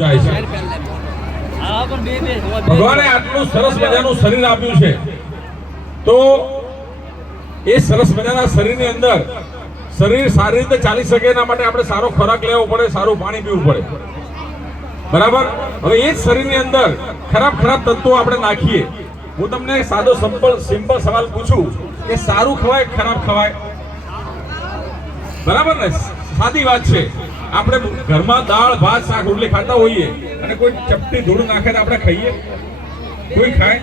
જાય છે। ભગવાને આટલું સરસ મજાનું શરીર આપ્યું છે, તો એ સરસ મજાના શરીરની અંદર શરીર સારી રીતે ચાલી શકે એના માટે આપણે સારો ખોરાક લેવો પડે, સારું પાણી પીવું પડે, બરાબર। હવે એ જ શરીરની અંદર ખરાબ તત્વો આપણે નાખીએ। હું તમને સાદો સિમ્પલ સવાલ પૂછું કે સારું ખવાય ખરાબ ખવાય? બરાબર ને? સાદી વાત છે। આપણે ઘરમાં દાળ ભાત શાક રોટલી ખાતા હોઈએ અને કોઈ ચપટી ધૂળ નાખે તો આપણે ખાઈએ? કોઈ ખાય?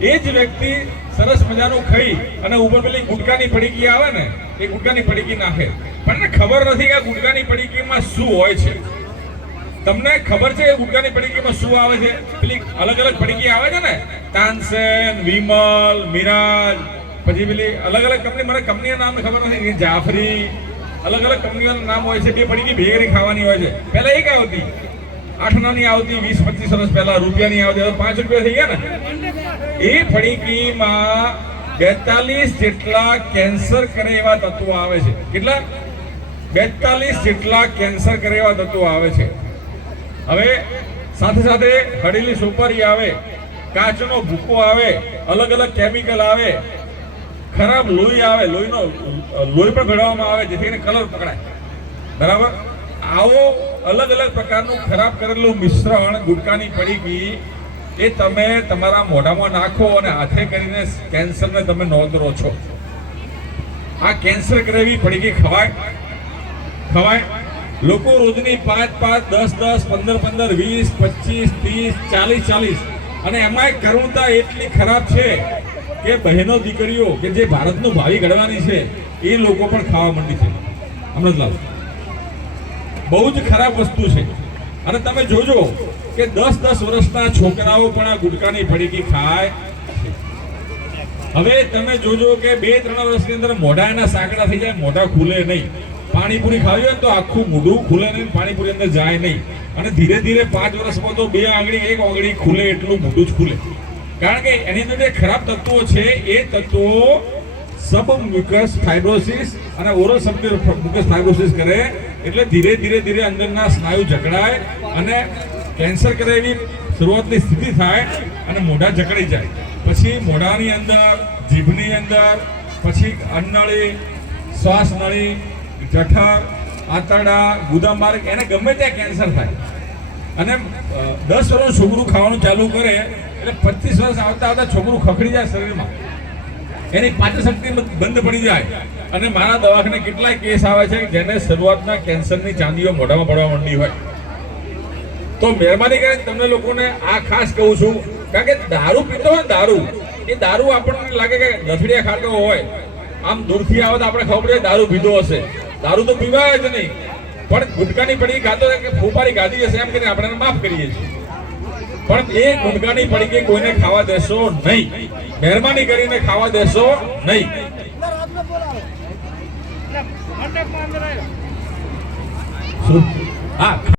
એ જ વ્યક્તિ સરસ મજાનું ખાઈ અને ઉપર પેલી ગુટકાની પડીકી આવે ને, એ ગુટકાની પડીકી નાખે, પણ એને ખબર નથી કે ગુટકાની પડીકીમાં શું હોય છે। તમને ખબર છે કે ગુટકાની પડીકીમાં શું આવે છે? પેલી અલગ અલગ પડીકી આવે છે ને, તાનસેન, વિમલ, મિરાજ, પછી પેલી અલગ અલગ કંપની, મને કંપનીના નામ ખબર નથી, જાફરી, અલગ અલગ કંપનીઓના નામ હોય છે। બે પડીકી ભેગી ખાવાની હોય છે। પહેલા એક આવતી 8 આનાની આવતી, 20-25 વર્ષ પહેલા રૂપિયાની આવતી, હવે 5 રૂપિયા થઈ ગયા ને। એ પડીકીમાં 42 જેટલા કેન્સર કરે એવા તત્વો આવે છે। કેટલા? 42 જેટલા કેન્સર કરે એવા તત્વો આવે છે। હવે સાથે સાથે હળેલી સુપારી આવે, કાચનો ભૂકો આવે, અલગ અલગ કેમિકલ આવે, ખરાબ લોહી આવે, લોહી પણ ભેળવવામાં આવે જેથી એને કલર પકડાય, બરાબર। આવો અલગ અલગ પ્રકારનું ખરાબ કરેલું મિશ્રણ ગુટકાની પડીકી એ તમે તમારા મોઢામાં નાખો અને હાથે કરીને કેન્સરને તમે નોંધરો છો। આ કેન્સર કરેવી પડીકી ખવાય? લોકો રોજની 5, 10, 15, 20, 25, 30, 40 અને એમાં કરુણતા એટલી ખરાબ છે કે બહેનો દીકરીઓ કે જે ભારતનું ભાવિ ઘડવાની છે એ લોકો પણ ખાવા માંડી છે। અમૃતલાલ, બહુ જ ખરાબ વસ્તુ છે। અને તમે જોજો કે 10 વર્ષના છોકરાઓ પણ આ ગુટકાની પડીકી ખાય છે। હવે તમે જોજો કે 2-3 વર્ષની અંદર મોઢા એના સાંકડા થઈ જાય, મોઢા ખુલે નહીં। પાણીપુરી ખાવી હોય તો આખું મોઢું ખુલે નહીં, પાણીપુરી અંદર જાય નહીં, અને ધીરે ધીરે 5 વર્ષમાં તો 2 આંગળી 1 આંગળી ખુલે એટલું મોઢું જ ખુલે। કારણ કે એની અંદર જે ખરાબ તત્વો છે એ તત્વો સબમ્યુકસ ફાઇબ્રોસિસ અને ઓરલ સબમ્યુકસ ફાઇબ્રોસિસ કરે, એટલે ધીરે અંદરના સ્નાયુ જકડાય અને કેન્સર કરે એવી શરૂઆતની સ્થિતિ થાય અને મોઢા જકડી જાય। પછી મોઢાની અંદર, જીભની અંદર, પછી અન્નનળી, શ્વાસનળી, જઠર, આંતરડા, ગુદામાર્ગ, એને ગમે ત્યાં કેન્સર થાય। અને 10 વર્ષ છોકરું ખાવાનું ચાલુ કરે એટલે 25 વર્ષ આવતા છોકરું ખખડી જાય શરીરમાં, એની પાચન શક્તિ બંધ પડી જાય। અને મારા દવાખાને કેટલાય કેસ આવે છે જેને શરૂઆતના કેન્સરની ચાંદીઓ મોઢામાં પડવા માંડી હોય। તો મહેરબાની કરીને તમને લોકોને આ ખાસ કહું છું, કારણ કે દારૂ પીતો હોય, દારૂ આપણને લાગે કે લથડિયા ખાતો હોય, આમ દૂરથી આવે તો આપણે ખબર પડે દારૂ પીધો હશે। દારૂ તો પીવાય જ નહીં, પણ ગુટકાની પડીકી ખાતો કે ફૂફારી ગાધી હશે એમ કરીને આપણે માફ કરીએ છીએ। પણ એ ગુટકાની પડીકી કોઈને ખાવા દેશો નહીં, મહેરબાની કરીને ખાવા દેશો નહીં। હા।